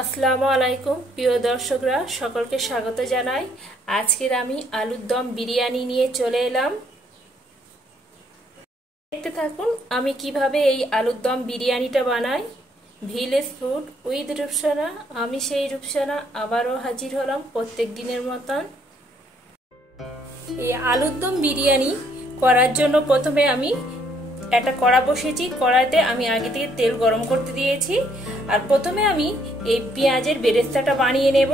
আসসালামু আলাইকুম প্রিয় দর্শকরা, সকলকে স্বাগত জানাই। আজকের আমি আলুর দম বিরিয়ানি নিয়ে চলে এলাম। দেখতে থাকুন আমি কিভাবে এই আলুর দম বিরিয়ানিটা বানাই। ভিলেজ ফুড উইথ রূপসানা, আমি সেই রূপসানা আবারও হাজির হলাম প্রত্যেক দিনের মতন। এই আলুর দম বিরিয়ানি করার জন্য প্রথমে আমি একটা কড়া বসিয়েছি। কড়াইতে আমি আগে থেকে তেল গরম করতে দিয়েছি। আর প্রথমে আমি এই পেঁয়াজের বেরেস্তাটা বানিয়ে নেব।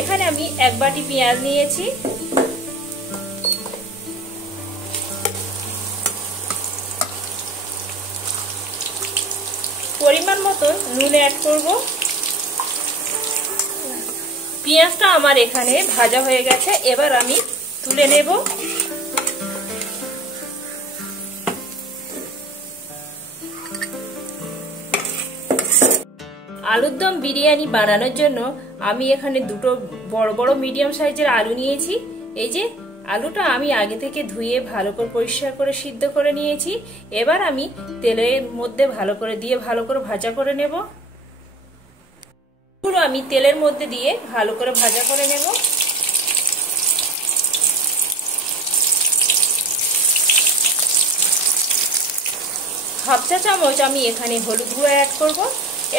এখানে আমি এক বাটি পেঁয়াজ নিয়েছি। পরিমাণ মতো নুন অ্যাড করব। পেঁয়াজটা আমার এখানে ভাজা হয়ে গেছে, এবার আমি তুলে নেব। আলুর দম বিরিয়ানি বানানোর জন্য আমি এখানে দুটো বড় বড় মিডিয়াম সাইজের আলু নিয়েছি। এই যে আলুটা আমি আগে থেকে ধুয়ে ভালো করে পরিষ্কার করে সিদ্ধ করে নিয়েছি। এবার আমি তেলের মধ্যে ভালো করে দিয়ে ভালো করে ভাজা করে নেব। পুরো আমি তেলের মধ্যে দিয়ে ভালো করে ভাজা করে নেব। হাফ চা চামচ আমি এখানে হলুদ গুঁড়ো অ্যাড করব।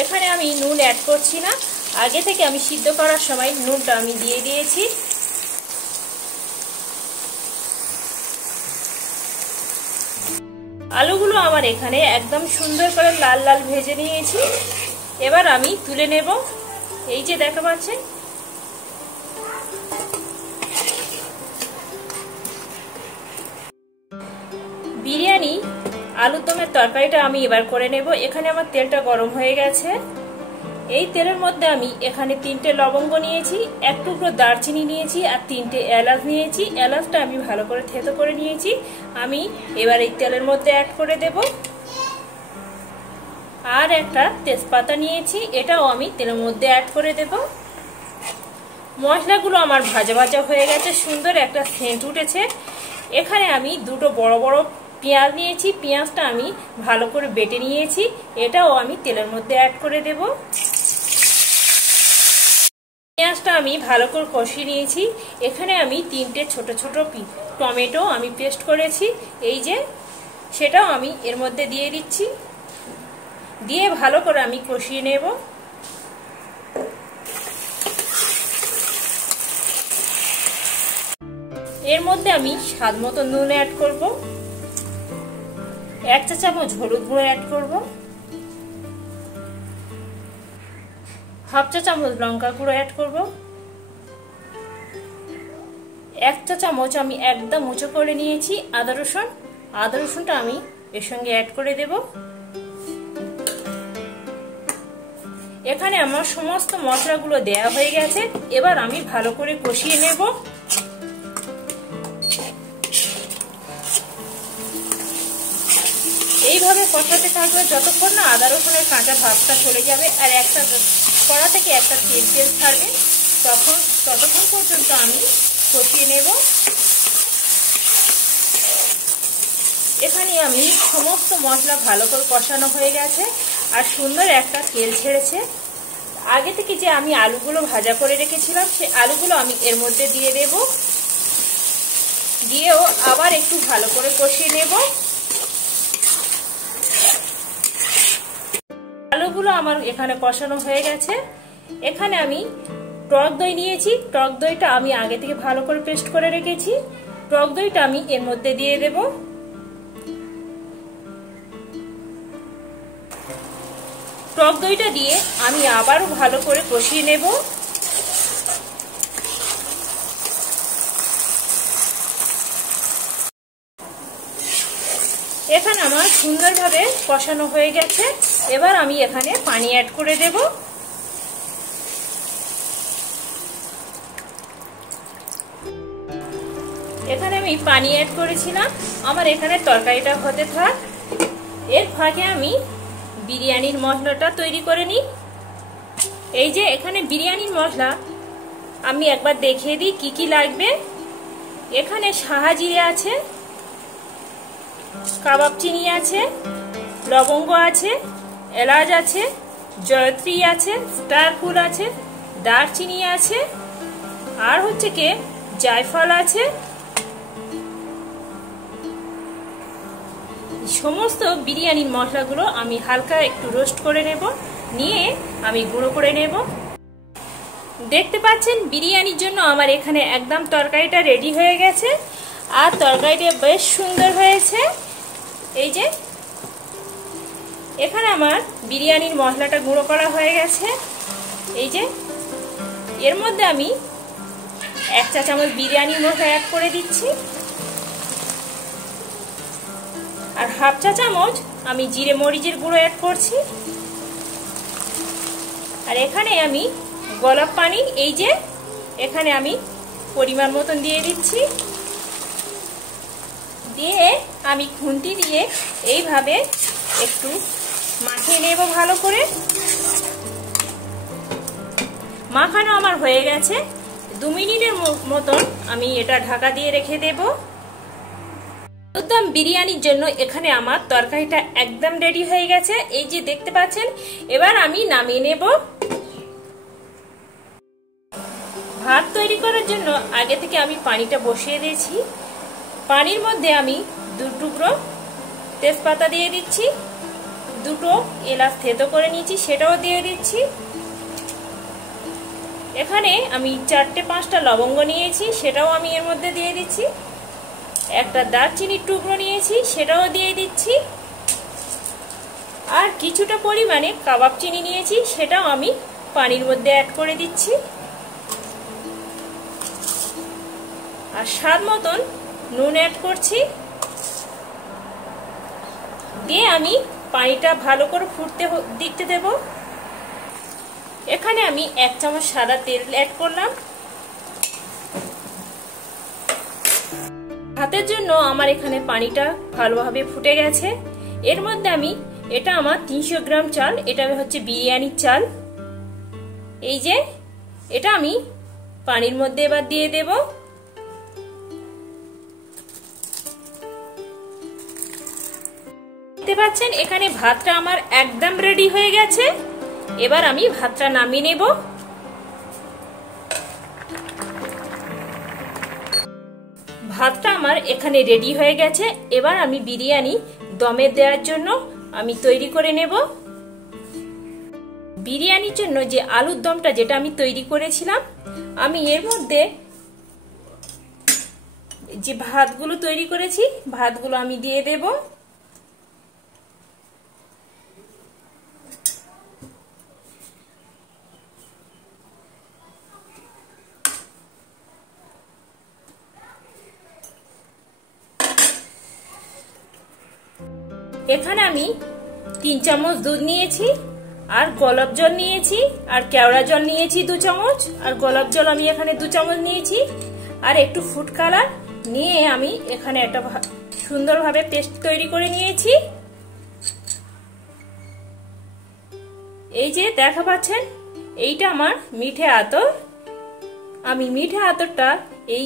এখানে আমি নুন অ্যাড করছি না, আগে থেকে আমি সিদ্ধ করার সময় নুনটা আমি দিয়ে দিয়েছি। আলুগুলো আমার এখানে একদম সুন্দর করে লাল লাল ভেজে নিয়েছি। এবার আমি তুলে নেব। এই যে দেখা পাচ্ছেন, বিরিয়ানি আলুর দমের তরকারিটা আমি এবার করে নেব। এখানে আমার তেলটা গরম হয়ে গেছে। এই তেলের মধ্যে আমি এখানে 3টে লবঙ্গ নিয়েছি, এক টুকরো দারচিনি নিয়েছি আর 3টে এলাচ নিয়েছি। এলাচটা আমি ভালো করে থেতো করে নিয়েছি। আমি এবার এই তেলের মধ্যে অ্যাড করে দেব। আর একটা তেজপাতা নিয়েছি, এটাও আমি তেলের মধ্যে অ্যাড করে দেব। মশলাগুলো আমার ভাজা ভাজা হয়ে গেছে, সুন্দর একটা সেন্ট উঠেছে। এখানে আমি দুটো বড় বড় পেঁয়াজ নিয়েছি, পেঁয়াজটা আমি ভালো করে বেটে নিয়েছি, এটাও আমি তেলের মধ্যে অ্যাড করে দেব। পেঁয়াজটা আমি ভালো করে কষিয়ে নিয়েছি। এখানে আমি 3টে ছোট ছোট টমেটো আমি পেস্ট করেছি, এই যে সেটাও আমি এর মধ্যে দিয়ে দিচ্ছি। দিয়ে ভালো করে আমি কষিয়ে নেব। এর মধ্যে আমি স্বাদ মতো নুন অ্যাড করব, 1 চা চামচ হলুদ গুঁড়ো অ্যাড করব, হাফ চা চামচ লঙ্কা গুঁড়ো অ্যাড করব, 1 চা চামচ আমি একদম উঁচু করে নিয়েছি আদা রসুনটা আমি এর সঙ্গে অ্যাড করে দেব। এখানে আমার সমস্ত মশলাগুলো দেয়া হয়ে গেছে। এবার আমি ভালো করে কষিয়ে নেব। এইভাবে কষাতে থাকবে যতক্ষণ না আদা রসুনের কাঁচা ভাবটা চলে যাবে আর একটা কড়া থেকে একটা তেল ছাড়বে, ততক্ষণ পর্যন্ত আমি কষিয়ে নেব। এখানে আমি সমস্ত মশলা ভালো করে কষানো হয়ে গেছে আর সুন্দর একটা তেল ছেড়েছে। আগে থেকে যে আমি আলুগুলো ভাজা করে রেখেছিলাম সেই আলুগুলো আমি এর মধ্যে দিয়ে দেব। দিয়েও আবার একটু ভালো করে কষিয়ে নেব। আলুগুলো আমার এখানে কষানো হয়ে গেছে। এখানে আমি টক দই নিয়েছি, টক দইটা আমি আগে থেকে ভালো করে পেস্ট করে রেখেছি। টক দইটা আমি এর মধ্যে দিয়ে দেব। টক দইটা দিয়ে আমি আবারও ভালো করে কষিয়ে নেব। এখানে আমার সুন্দরভাবে কষানো হয়ে গেছে। এবার আমি এখানে পানি অ্যাড করে দেব। এখানে আমি পানি অ্যাড করেছিলাম। আমার এখানে তরকারিটা হতে থাক, এর ফাঁকে আমি বিরিয়ানির মশলাটা তৈরি করে নিই। এই যে এখানে বিরিয়ানির মশলা আমি একবার দেখিয়ে দিই কি কি লাগবে। এখানে শাহজিরে আছে, কাবাব চিনি আছে, লবঙ্গ আছে, এলাচ আছে, জয়ত্রী আছে, স্টার ফুল আছে, দারচিনি আছে, আর হচ্ছে কি জায়ফল আছে। সমস্ত বিরিয়ানির মশলাগুলো আমি হালকা একটু রোস্ট করে নেব, নিয়ে আমি গুঁড়ো করে নেব। দেখতে পাচ্ছেন বিরিয়ানির জন্য আমার এখানে একদম তরকারিটা রেডি হয়ে গেছে, আর তরকারিটা বেশ সুন্দর হয়েছে। এই যে এখানে আমার বিরিয়ানির মশলাটা গুঁড়ো করা হয়ে গেছে। এই যে এর মধ্যে আমি 1 চা চামচ বিরিয়ানির মশলা অ্যাড করে দিচ্ছি, আর 1/2 চা চামচ আমি জিরে মরিচের গুঁড়ো অ্যাড করছি। আর এখানে আমি গোলাপ পানি এই যে এখানে আমি পরিমাণ মতন দিয়ে দিচ্ছি, দিয়ে আমি খুন্তি দিয়ে এইভাবে একটু মাখিয়ে নেব ভালো করে। মাখানো আমার হয়ে গেছে, 2 মিনিটের মতন আমি এটা ঢাকা দিয়ে রেখে দেব। একদম বিরিয়ানির জন্য এখানে আমার তরকারিটা একদম রেডি হয়ে গেছে, এই যে দেখতে পাচ্ছেন। এবার আমি নামিয়ে নেব। ভাত তৈরি করার জন্য আগে থেকে আমি পানিটা বসিয়ে দিয়েছি। পানির মধ্যে আমি 2 টুকরো তেজপাতা দিয়ে দিচ্ছি, 2টো এলাচ থেতো করে নিয়েছি সেটাও দিয়ে দিচ্ছি। এখানে আমি 4-5টা লবঙ্গ নিয়েছি সেটাও আমি এর মধ্যে দিয়ে দিচ্ছি। একটা দারচিনির টুকরো নিয়েছি সেটাও দিয়ে দিচ্ছি, আর কিছুটা পরিমাণে কাবাব চিনি নিয়েছি সেটাও আমি পানির মধ্যে অ্যাড করে দিচ্ছি। আর স্বাদ মতন নুন অ্যাড করছি, দিয়ে আমি পানিটা ভালো করে ফুটতে দিতে দেব। এখানে আমি 1 চামচ সাদা তেল অ্যাড করলাম। ভাতের জন্য আমার এখানে পানিটা ভালোভাবে ফুটে গেছে। এর মধ্যে আমি এটা আমার 300 গ্রাম চাল, এটা হচ্ছে বিরিয়ানির চাল। এই যে এটা আমি পানির মধ্যে এবার দিয়ে দেব। দেখতে পাচ্ছেন এখানে ভাতটা আমার একদম রেডি হয়ে গেছে। এবার আমি ভাতটা নামিয়ে নেব। ভাতটা আমার এখানে রেডি হয়ে গেছে। এবার আমি বিরিয়ানি দমে দেওয়ার জন্য আমি তৈরি করে নেব। বিরিয়ানির জন্য যে আলুর দমটা যেটা আমি তৈরি করেছিলাম, আমি এর মধ্যে যে ভাতগুলো তৈরি করেছি ভাতগুলো আমি দিয়ে দেব। এখানে আমি 3 চামচ দুধ নিয়েছি, আর গোলাপ জল নিয়েছি, আর কেওড়া জল নিয়েছি 2 চামচ, আর গোলাপ জল আমি এখানে 2 চামচ নিয়েছি, আর একটু ফুড কালার নিয়ে আমি এখানে একটা সুন্দরভাবে পেস্ট তৈরি করে নিয়েছি। এই যে দেখা পাচ্ছেন এইটা আমার মিঠে আতর। আমি মিঠে আতরটা এই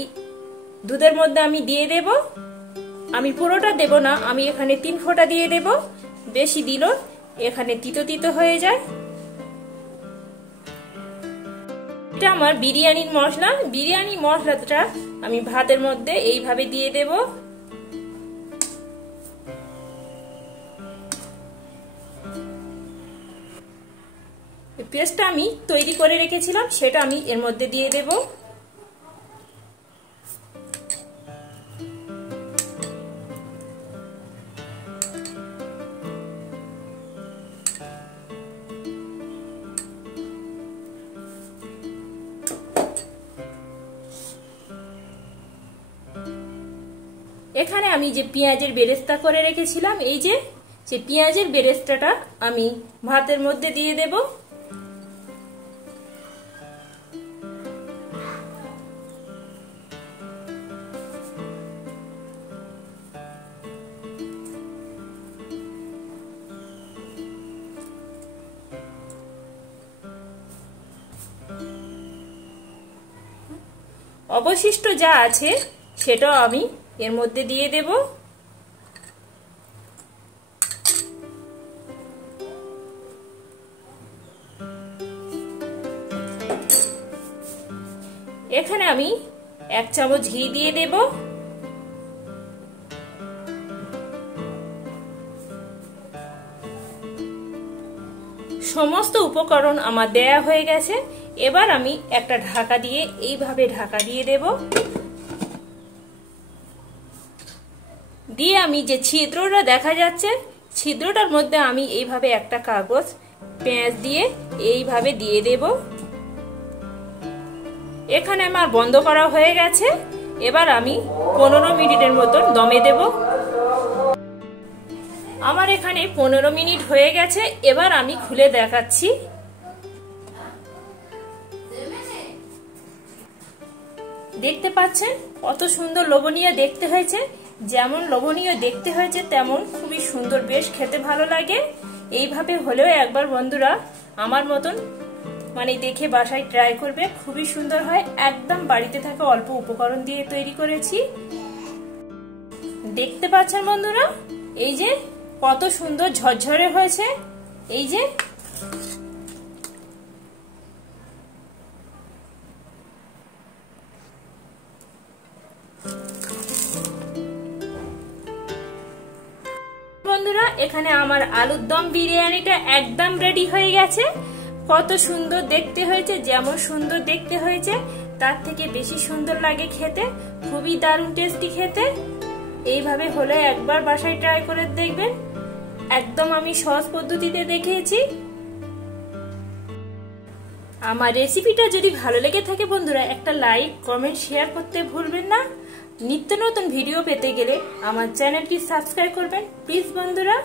দুধের মধ্যে আমি দিয়ে দেব। আমি পুরোটা দেব না, আমি এখানে 3 ফোঁটা দিয়ে দেব, বেশি দিল এখানে তিতো তিতো হয়ে যায়। এটা আমার বিরিয়ানির মশলা। বিরিয়ানি মশলাটা আমি ভাতের মধ্যে এইভাবে দিয়ে দেব। পেস্টটা আমি তৈরি করে রেখেছিলাম সেটা আমি এর মধ্যে দিয়ে দেব। এখানে আমি যে পেঁয়াজের বেরেস্তা করে রেখেছিলাম, এই যে পেঁয়াজের বেরেস্তাটা আমি ভাতের মধ্যে দিয়ে দেব। অবশিষ্ট যা আছে সেটাও আমি এর মধ্যে দিয়ে দেব। এখানে আমি 1 চামচ ঘি দিয়ে দেব। সমস্ত উপকরণ আমার দেয়া হয়ে গেছে। এবার আমি একটা ঢাকা দিয়ে এইভাবে ঢাকা দিয়ে দেব। দিয়ে আমি যে ছিদ্রটা দেখা যাচ্ছে, ছিদ্রটার মধ্যে আমি এইভাবে একটা কাগজ পেঁয়াজ দিয়ে এইভাবে দিয়ে দেব। এখানে আমার বন্ধ করা হয়ে গেছে। এবার আমি 15 মিনিটের মতন দমে দেব। আমার এখানে 15 মিনিট হয়ে গেছে। এবার আমি খুলে দেখাচ্ছি। দেখতে পাচ্ছেন কত সুন্দর লোভনীয় দেখতে হয়েছে। যেমন লোভনীয় দেখতে হয়েছে তেমন খুবই সুন্দর, বেশ খেতে ভালো লাগে। এইভাবে হলেও একবার বন্ধুরা আমার মতন দেখে বাসায় ট্রাই করবে, খুবই সুন্দর হয়। একদম বাড়িতে থাকা অল্প উপকরণ দিয়ে তৈরি করেছি। দেখতে পাচ্ছেন বন্ধুরা, এই যে কত সুন্দর ঝরঝরে হয়েছে। এই যে বন্ধুরা, এখানে আমার আলুর দম বিরিয়ানিটা একদম রেডি হয়ে গেছে। কত সুন্দর দেখতে হয়েছে, যেমন সুন্দর দেখতে হয়েছে তার থেকে বেশি সুন্দর লাগে খেতে, খুবই দারুণ টেস্টি খেতে। এইভাবে হলে একবার বাসায় ট্রাই করে দেখবেন। একদম আমি সহজ পদ্ধতিতে দেখিয়েছি। আমার রেসিপিটা যদি ভালো লেগে থাকে বন্ধুরা, একটা লাইক, কমেন্ট, শেয়ার করতে ভুলবেন না। নিত্য নতুন ভিডিও পেতে গেলে আমার চ্যানেলটি সাবস্ক্রাইব করবেন প্লিজ বন্ধুরা।